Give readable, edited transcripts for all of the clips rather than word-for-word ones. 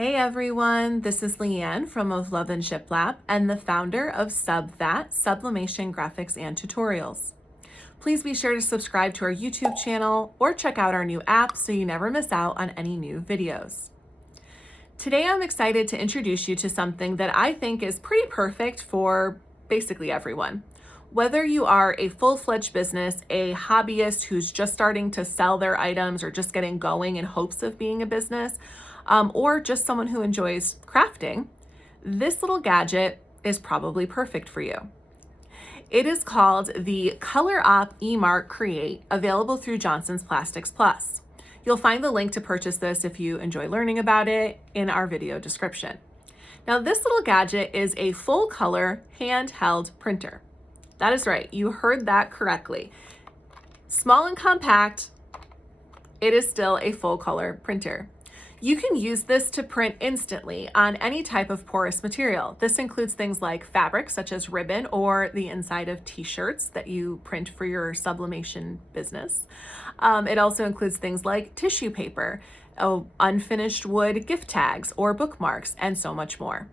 Hey everyone, this is Leanne from Of Love and Shiplap and the founder of SubThat, Sublimation Graphics and Tutorials. Please be sure to subscribe to our YouTube channel or check out our new app so you never miss out on any new videos. Today I'm excited to introduce you to something that I think is pretty perfect for basically everyone. Whether you are a full-fledged business, a hobbyist who's just starting to sell their items or just getting going in hopes of being a business, or just someone who enjoys crafting, this little gadget is probably perfect for you. It is called the Colop Emark Create, available through Johnson's Plastics Plus. You'll find the link to purchase this if you enjoy learning about it in our video description. Now, this little gadget is a full color handheld printer. That is right, you heard that correctly. Small and compact, it is still a full color printer. You can use this to print instantly on any type of porous material. This includes things like fabric, such as ribbon or the inside of t-shirts that you print for your sublimation business. It also includes things like tissue paper, unfinished wood gift tags or bookmarks, and so much more.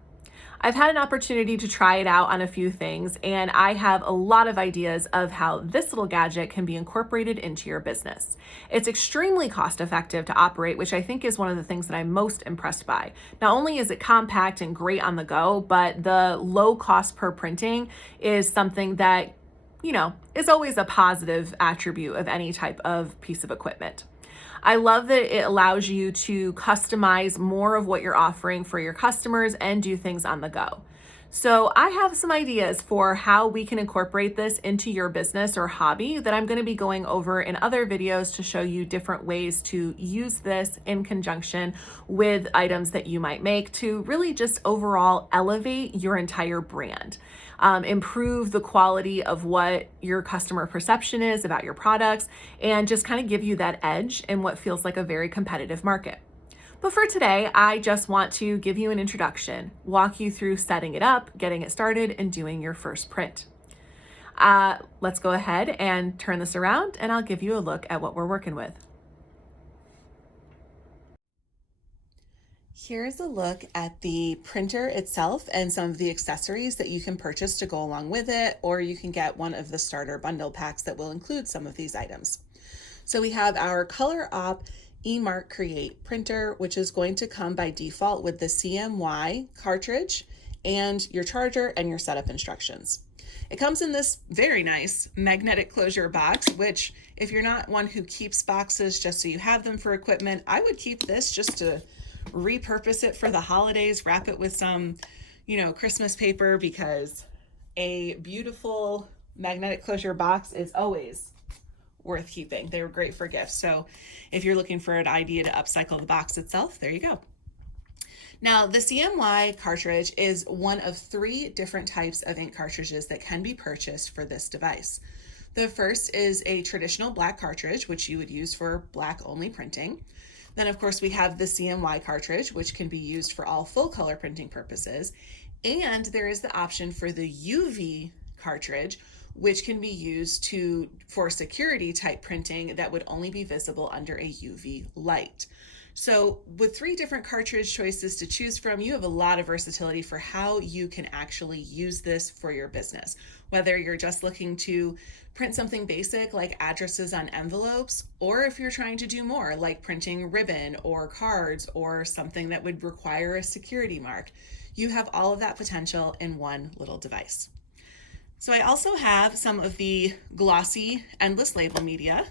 I've had an opportunity to try it out on a few things, and I have a lot of ideas of how this little gadget can be incorporated into your business. It's extremely cost effective to operate, which I think is one of the things that I'm most impressed by. Not only is it compact and great on the go, but the low cost per printing is something that, is always a positive attribute of any type of piece of equipment. I love that it allows you to customize more of what you're offering for your customers and do things on the go. So I have some ideas for how we can incorporate this into your business or hobby that I'm going to be going over in other videos to show you different ways to use this in conjunction with items that you might make to really just overall elevate your entire brand. Improve the quality of what your customer perception is about your products, and just kind of give you that edge in what feels like a very competitive market. But for today, I just want to give you an introduction, walk you through setting it up, getting it started, and doing your first print. Let's go ahead and turn this around, and I'll give you a look at what we're working with. Here's a look at the printer itself and some of the accessories that you can purchase to go along with it, or you can get one of the starter bundle packs that will include some of these items. So we have our Colop Emark Create printer, which is going to come by default with the CMY cartridge and your charger and your setup instructions. It comes in this very nice magnetic closure box, which if you're not one who keeps boxes just so you have them for equipment, I would keep this just to repurpose it for the holidays, wrap it with some, Christmas paper, because a beautiful magnetic closure box is always worth keeping. They're great for gifts. So if you're looking for an idea to upcycle the box itself, there you go. Now, the CMY cartridge is one of 3 different types of ink cartridges that can be purchased for this device. The first is a traditional black cartridge, which you would use for black only printing. Then, of course, we have the CMY cartridge, which can be used for all full color printing purposes. And there is the option for the UV cartridge, which can be used for security type printing that would only be visible under a UV light. So with 3 different cartridge choices to choose from, you have a lot of versatility for how you can actually use this for your business. Whether you're just looking to print something basic like addresses on envelopes, or if you're trying to do more like printing ribbon or cards or something that would require a security mark, you have all of that potential in one little device. So I also have some of the glossy endless label media,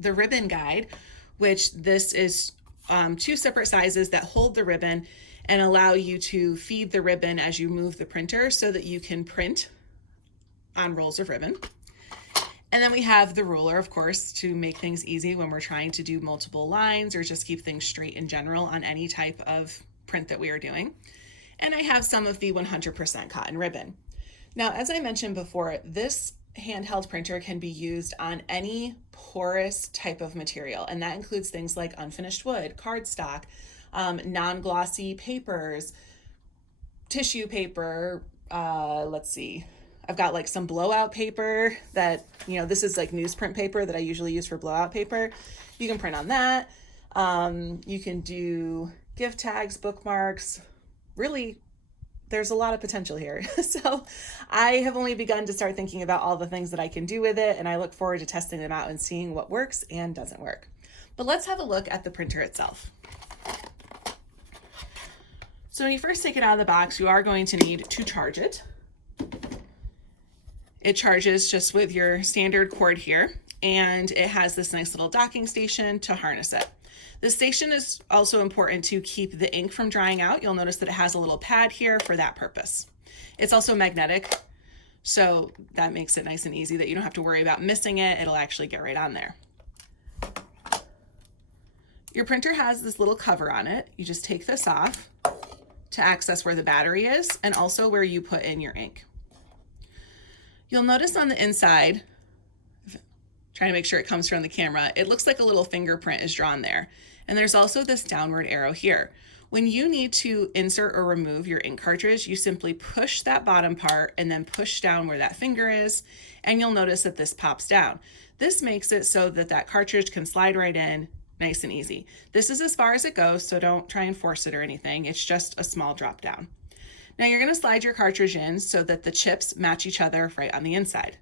the ribbon guide, which this is 2 separate sizes that hold the ribbon and allow you to feed the ribbon as you move the printer so that you can print on rolls of ribbon. And then we have the ruler, of course, to make things easy when we're trying to do multiple lines or just keep things straight in general on any type of print that we are doing. And I have some of the 100% cotton ribbon. Now, as I mentioned before, this handheld printer can be used on any porous type of material, and that includes things like unfinished wood, cardstock, non-glossy papers, tissue paper, let's see, I've got like some blowout paper that, this is like newsprint paper that I usually use for blowout paper. You can print on that. You can do gift tags, bookmarks. Really, there's a lot of potential here. So I have only begun to start thinking about all the things that I can do with it, and I look forward to testing them out and seeing what works and doesn't work. But let's have a look at the printer itself. So when you first take it out of the box, you are going to need to charge it. It charges just with your standard cord here, and it has this nice little docking station to harness it. This station is also important to keep the ink from drying out. You'll notice that it has a little pad here for that purpose. It's also magnetic, so that makes it nice and easy that you don't have to worry about missing it. It'll actually get right on there. Your printer has this little cover on it. You just take this off to access where the battery is and also where you put in your ink. You'll notice on the inside, trying to make sure it comes from the camera, it looks like a little fingerprint is drawn there. And there's also this downward arrow here. When you need to insert or remove your ink cartridge, you simply push that bottom part and then push down where that finger is, and you'll notice that this pops down. This makes it so that that cartridge can slide right in nice and easy. This is as far as it goes, so don't try and force it or anything. It's just a small drop down. Now you're going to slide your cartridge in so that the chips match each other right on the inside.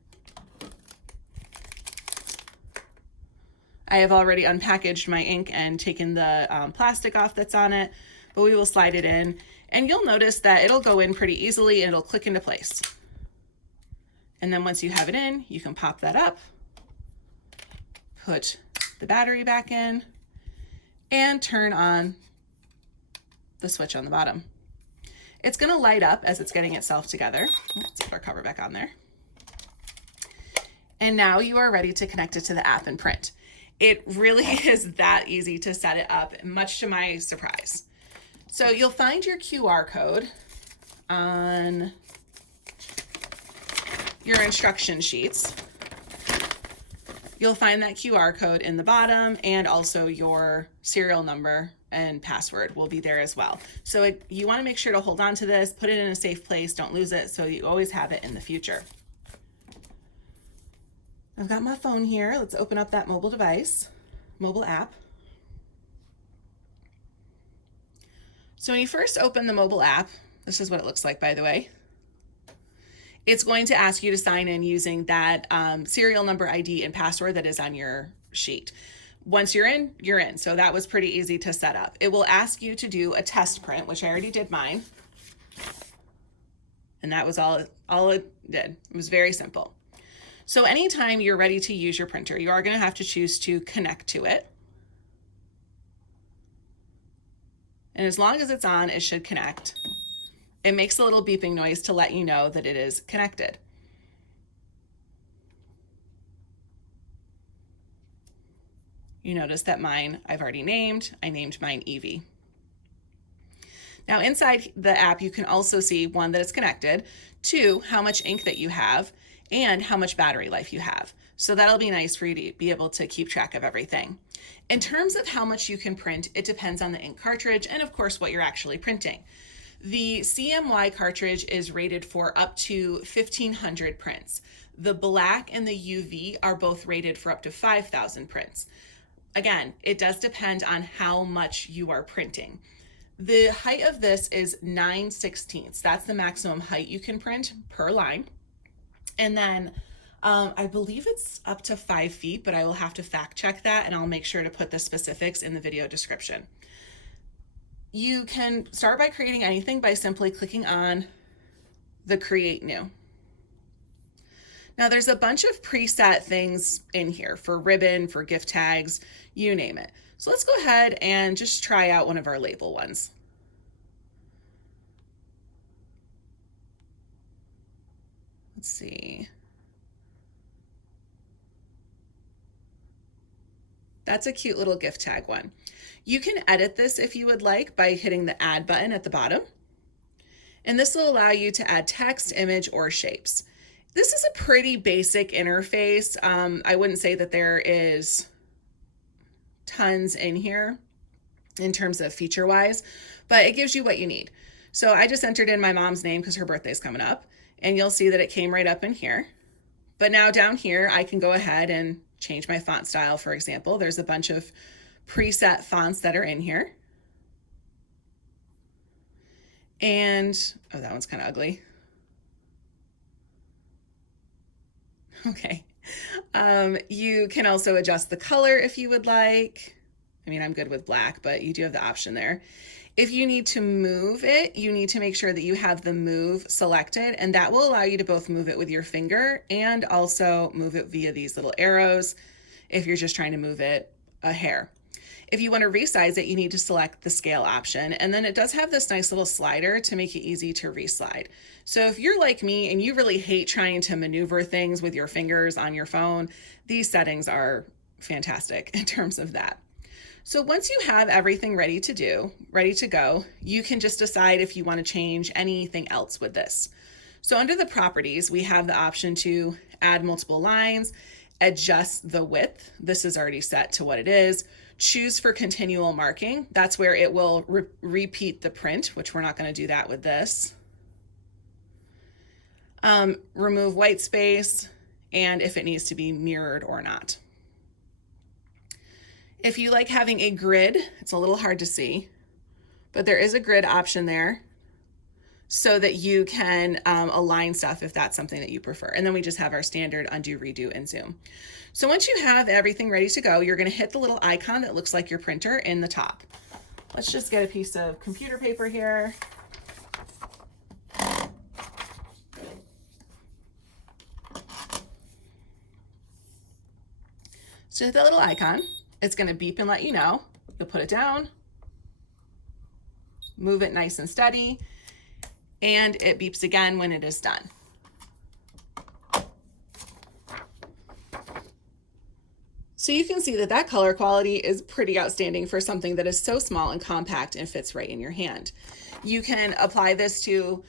I have already unpackaged my ink and taken the plastic off that's on it, but we will slide it in, and you'll notice that it'll go in pretty easily and it'll click into place. And then once you have it in, you can pop that up, put the battery back in, and turn on the switch on the bottom. It's going to light up as it's getting itself together. Let's put our cover back on there. And now you are ready to connect it to the app and print. It really is that easy to set it up, much to my surprise. So you'll find your QR code on your instruction sheets. You'll find that QR code in the bottom, and also your serial number and password will be there as well. So you want to make sure to hold on to this, put it in a safe place, don't lose it, so you always have it in the future. I've got my phone here. Let's open up that mobile device, mobile app. So when you first open the mobile app, this is what it looks like, by the way. It's going to ask you to sign in using that serial number, ID, and password that is on your sheet. Once you're in, you're in. So that was pretty easy to set up. It will ask you to do a test print, which I already did mine. And that was all it did. It was very simple. So anytime you're ready to use your printer, you are going to have to choose to connect to it. And as long as it's on, it should connect. It makes a little beeping noise to let you know that it is connected. You notice that mine I've already named. I named mine Evie. Now inside the app, you can also see, one, that it's connected, two, how much ink that you have, and how much battery life you have. So that'll be nice for you to be able to keep track of everything. In terms of how much you can print, it depends on the ink cartridge and of course what you're actually printing. The CMY cartridge is rated for up to 1,500 prints. The black and the UV are both rated for up to 5,000 prints. Again, it does depend on how much you are printing. The height of this is 9/16. That's the maximum height you can print per line. And then I believe it's up to 5 feet, but I will have to fact check that, and I'll make sure to put the specifics in the video description. You can start by creating anything by simply clicking on the Create New. Now there's a bunch of preset things in here for ribbon, for gift tags, you name it. So let's go ahead and just try out one of our label ones. Let's see. That's a cute little gift tag one. You can edit this if you would like by hitting the add button at the bottom. And this will allow you to add text, image, or shapes. This is a pretty basic interface. I wouldn't say that there is tons in here in terms of feature-wise, but it gives you what you need. So I just entered in my mom's name because her birthday's coming up, and you'll see that it came right up in here. But now down here, I can go ahead and change my font style, for example. There's a bunch of preset fonts that are in here. And, oh, that one's kind of ugly. Okay. You can also adjust the color if you would like. I mean, I'm good with black, but you do have the option there. If you need to move it, you need to make sure that you have the move selected, and that will allow you to both move it with your finger and also move it via these little arrows if you're just trying to move it a hair. If you want to resize it, you need to select the scale option, and then it does have this nice little slider to make it easy to reslide. So if you're like me and you really hate trying to maneuver things with your fingers on your phone, these settings are fantastic in terms of that. So once you have everything ready to go, you can just decide if you want to change anything else with this. So under the properties, we have the option to add multiple lines, adjust the width. This is already set to what it is. Choose for continual marking. That's where it will repeat the print, which we're not going to do that with this. Remove white space, and if it needs to be mirrored or not. If you like having a grid, it's a little hard to see, but there is a grid option there so that you can align stuff if that's something that you prefer. And then we just have our standard undo, redo, and zoom. So once you have everything ready to go, you're going to hit the little icon that looks like your printer in the top. Let's just get a piece of computer paper here. So hit that little icon. It's going to beep and let you know. You'll put it down, move it nice and steady, and it beeps again when it is done. So you can see that that color quality is pretty outstanding for something that is so small and compact and fits right in your hand. You can apply this to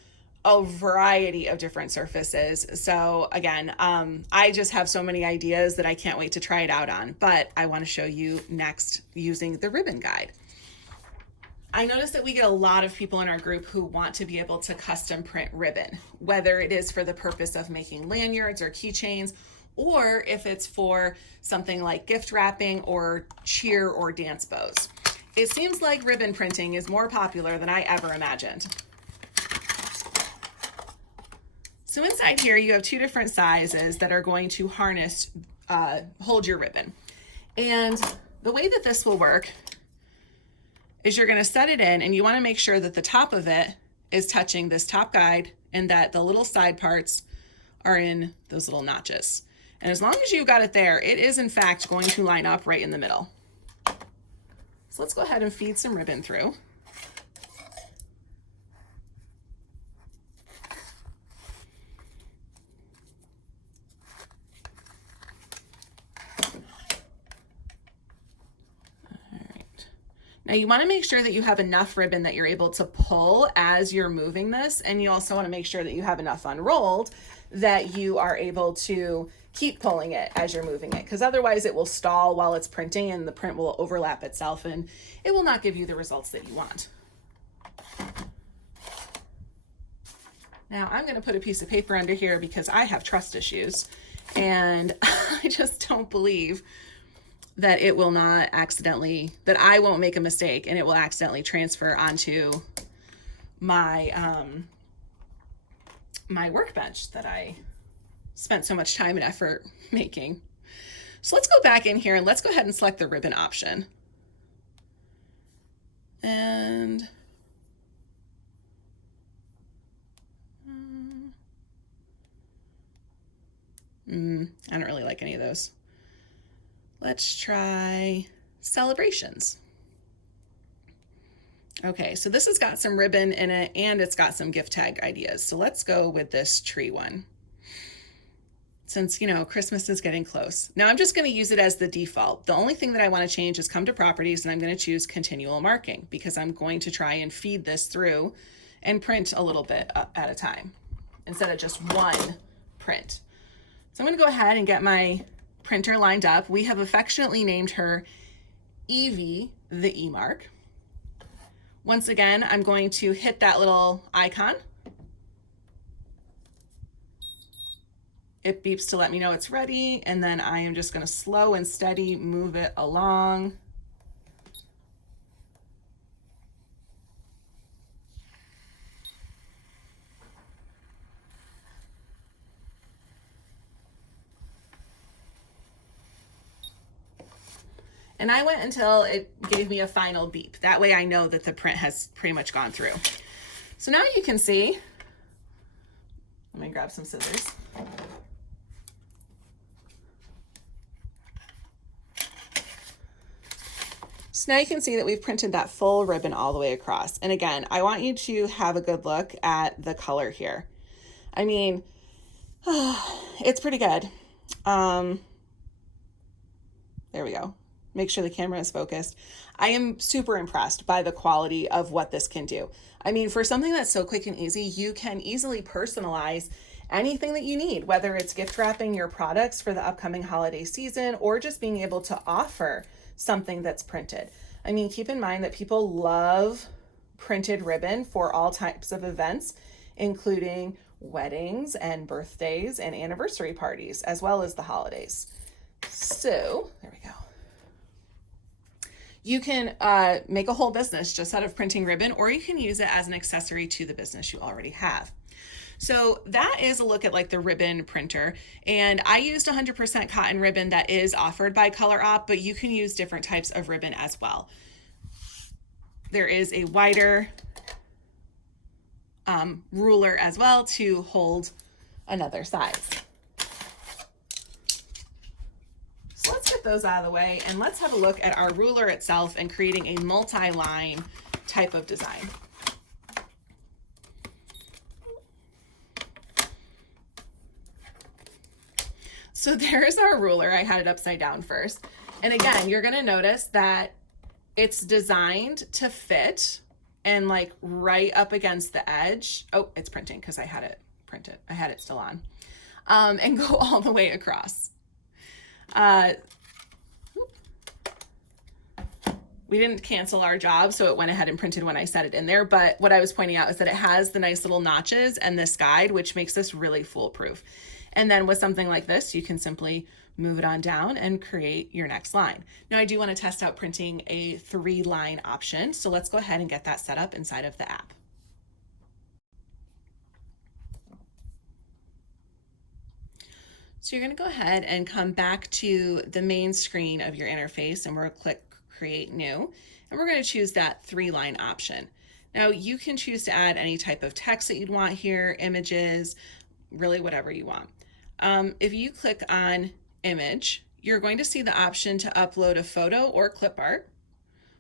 a variety of different surfaces. So again, I just have so many ideas that I can't wait to try it out on, but I want to show you next using the ribbon guide. I noticed that we get a lot of people in our group who want to be able to custom print ribbon, whether it is for the purpose of making lanyards or keychains, or if it's for something like gift wrapping or cheer or dance bows. It seems like ribbon printing is more popular than I ever imagined. So inside here, you have two different sizes that are going to harness, hold your ribbon. And the way that this will work is you're going to set it in, and you want to make sure that the top of it is touching this top guide and that the little side parts are in those little notches. And as long as you've got it there, it is in fact going to line up right in the middle. So let's go ahead and feed some ribbon through. Now you want to make sure that you have enough ribbon that you're able to pull as you're moving this, and you also want to make sure that you have enough unrolled that you are able to keep pulling it as you're moving it, because otherwise it will stall while it's printing and the print will overlap itself and it will not give you the results that you want. Now I'm going to put a piece of paper under here because I have trust issues and I just don't believe that it will not accidentally, that I won't make a mistake and it will accidentally transfer onto my my workbench that I spent so much time and effort making. So let's go back in here and let's go ahead and select the ribbon option. And I don't really like any of those. Let's try celebrations. Okay, so this has got some ribbon in it and it's got some gift tag ideas. So let's go with this tree one. Since, you know, Christmas is getting close. Now I'm just going to use it as the default. The only thing that I want to change is come to properties, and I'm going to choose continual marking because I'm going to try and feed this through and print a little bit at a time instead of just one print. So I'm going to go ahead and get my printer lined up. We have affectionately named her Evie the Emark. Once again, I'm going to hit that little icon. It beeps to let me know it's ready, and then I am just going to slow and steady move it along And I went until it gave me a final beep. That way I know that the print has pretty much gone through. So now you can see, let me grab some scissors. So now you can see that we've printed that full ribbon all the way across. And again, I want you to have a good look at the color here. I mean, it's pretty good. There we go. Make sure the camera is focused. I am super impressed by the quality of what this can do. I mean, for something that's so quick and easy, you can easily personalize anything that you need, whether it's gift wrapping your products for the upcoming holiday season or just being able to offer something that's printed. I mean, keep in mind that people love printed ribbon for all types of events, including weddings and birthdays and anniversary parties, as well as the holidays. So there we go. You can make a whole business just out of printing ribbon, or you can use it as an accessory to the business you already have. So that is a look at like the ribbon printer. And I used 100% cotton ribbon that is offered by Colop, but you can use different types of ribbon as well. There is a wider ruler as well to hold another size. So let's get those out of the way and let's have a look at our ruler itself and creating a multi-line type of design. So there's our ruler. I had it upside down first. And again, you're gonna notice that it's designed to fit and like right up against the edge. Oh, it's printing because I had it printed. I had it still on. And go all the way across. We didn't cancel our job, so it went ahead and printed when I set it in there. But what I was pointing out is that it has the nice little notches and this guide, which makes this really foolproof. And then with something like this, you can simply move it on down and create your next line. Now I do want to test out printing a 3-line option. So let's go ahead and get that set up inside of the app. So you're going to go ahead and come back to the main screen of your interface and we're going to click Create New. And we're going to choose that 3-line option. Now you can choose to add any type of text that you'd want here, images, really whatever you want. If you click on image, you're going to see the option to upload a photo or clip art.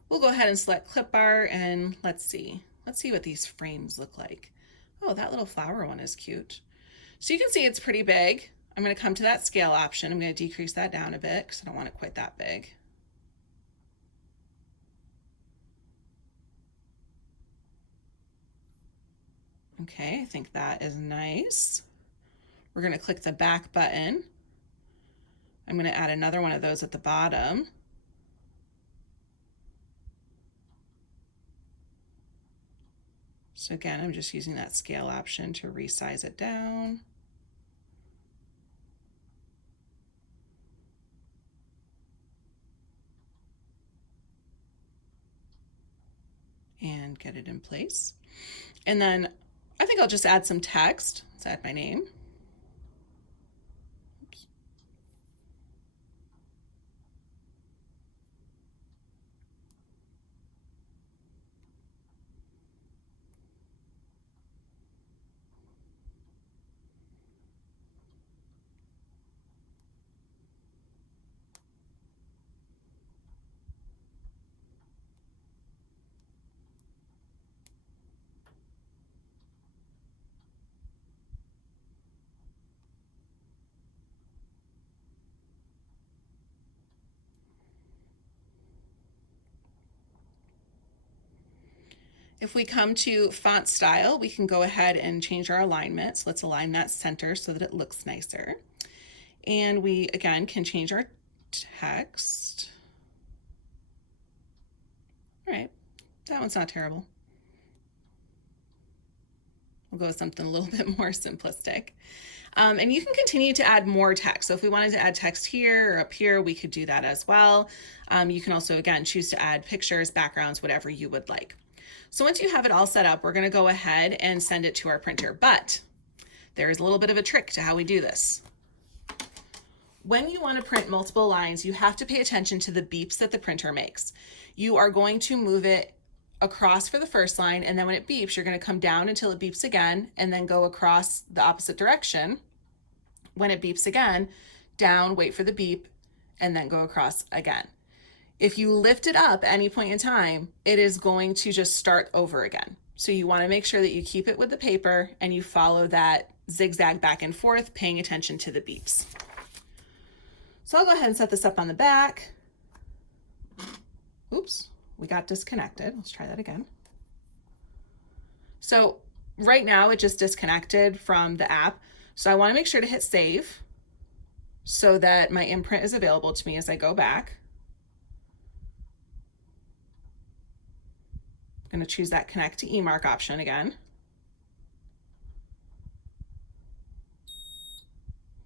We'll go ahead and select clip art and let's see what these frames look like. Oh, that little flower one is cute. So you can see it's pretty big. I'm going to come to that scale option. I'm going to decrease that down a bit because I don't want it quite that big. Okay, I think that is nice. We're going to click the back button. I'm going to add another one of those at the bottom. So again, I'm just using that scale option to resize it down. And get it in place. And then I think I'll just add some text. Let's add my name. Oops. If we come to font style, we can go ahead and change our alignment. So let's align that center so that it looks nicer. And we, again, can change our text. All right, that one's not terrible. We'll go with something a little bit more simplistic. And you can continue to add more text. So if we wanted to add text here or up here, we could do that as well. You can also, again, choose to add pictures, backgrounds, whatever you would like. So once you have it all set up, we're going to go ahead and send it to our printer. But there is a little bit of a trick to how we do this. When you want to print multiple lines, you have to pay attention to the beeps that the printer makes. You are going to move it across for the first line, and then when it beeps, you're going to come down until it beeps again, and then go across the opposite direction. When it beeps again, down, wait for the beep, and then go across again. If you lift it up at any point in time, it is going to just start over again. So you want to make sure that you keep it with the paper and you follow that zigzag back and forth, paying attention to the beeps. So I'll go ahead and set this up on the back. Oops, we got disconnected. Let's try that again. So right now it just disconnected from the app. So I want to make sure to hit save so that my imprint is available to me as I go back. I'm going to choose that connect to Emark option again.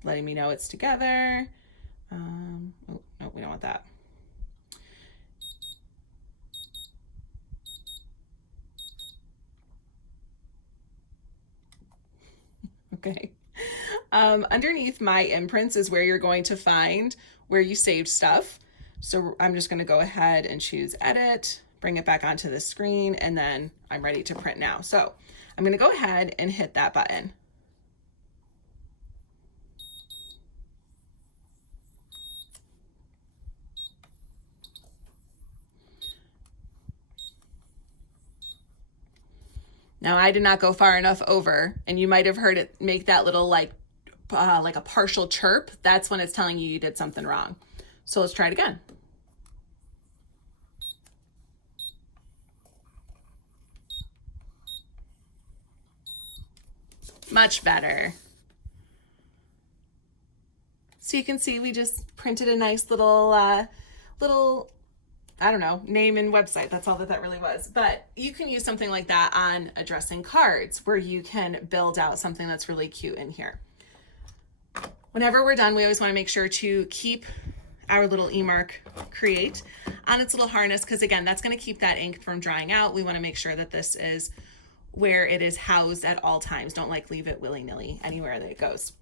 Letting me know it's together. Oh, no, we don't want that. Okay. Underneath my imprints is where you're going to find where you saved stuff. So I'm just going to go ahead and choose edit, bring it back onto the screen, and then I'm ready to print now. So I'm going to go ahead and hit that button. Now I did not go far enough over, and you might have heard it make that little like a partial chirp. That's when it's telling you did something wrong. So let's try it again. Much better. So you can see we just printed a nice little I don't know, name and website. That's all that really was. But you can use something like that on addressing cards where you can build out something that's really cute in here. Whenever we're done, we always want to make sure to keep our little Emark Create on its little harness, because again, that's going to keep that ink from drying out. We want to make sure that this is where it is housed at all times. Don't like leave it willy-nilly anywhere that it goes.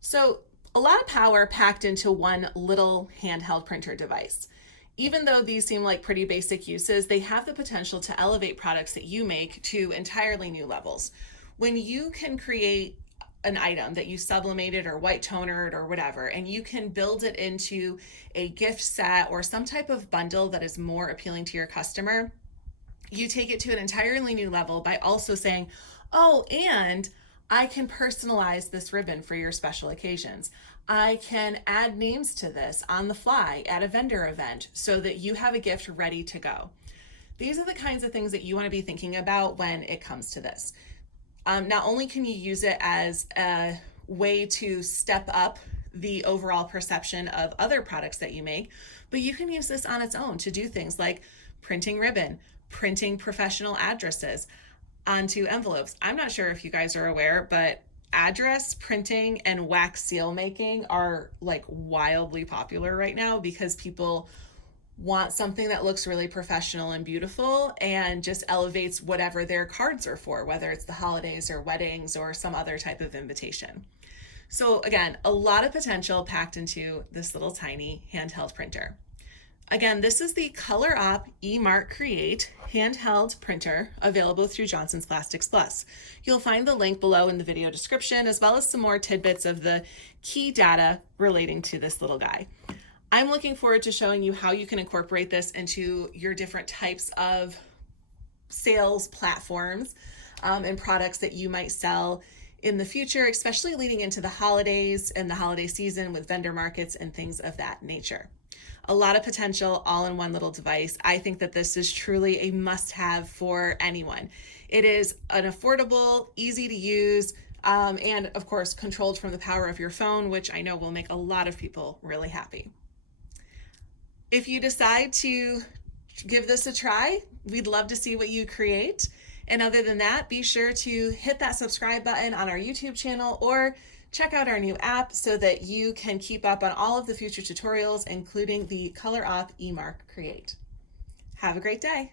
So a lot of power packed into one little handheld printer device. Even though these seem like pretty basic uses, they have the potential to elevate products that you make to entirely new levels. When you can create an item that you sublimated or white tonered or whatever, and you can build it into a gift set or some type of bundle that is more appealing to your customer, you take it to an entirely new level by also saying, oh, and I can personalize this ribbon for your special occasions. I can add names to this on the fly at a vendor event so that you have a gift ready to go. These are the kinds of things that you want to be thinking about when it comes to this. Not only can you use it as a way to step up the overall perception of other products that you make, but you can use this on its own to do things like printing ribbon, printing professional addresses onto envelopes. I'm not sure if you guys are aware, but address printing and wax seal making are like wildly popular right now because people want something that looks really professional and beautiful and just elevates whatever their cards are for, whether it's the holidays or weddings or some other type of invitation. So again, a lot of potential packed into this little tiny handheld printer. Again, this is the Colop Emark Create handheld printer available through Johnson's Plastics Plus. You'll find the link below in the video description, as well as some more tidbits of the key data relating to this little guy. I'm looking forward to showing you how you can incorporate this into your different types of sales platforms and products that you might sell in the future, especially leading into the holidays and the holiday season with vendor markets and things of that nature. A lot of potential all in one little device. I think that this is truly a must-have for anyone. It is an affordable, easy to use, and of course controlled from the power of your phone, which I know will make a lot of people really happy. If you decide to give this a try, we'd love to see what you create. And other than that, be sure to hit that subscribe button on our YouTube channel or check out our new app so that you can keep up on all of the future tutorials, including the Colop Emark Create. Have a great day.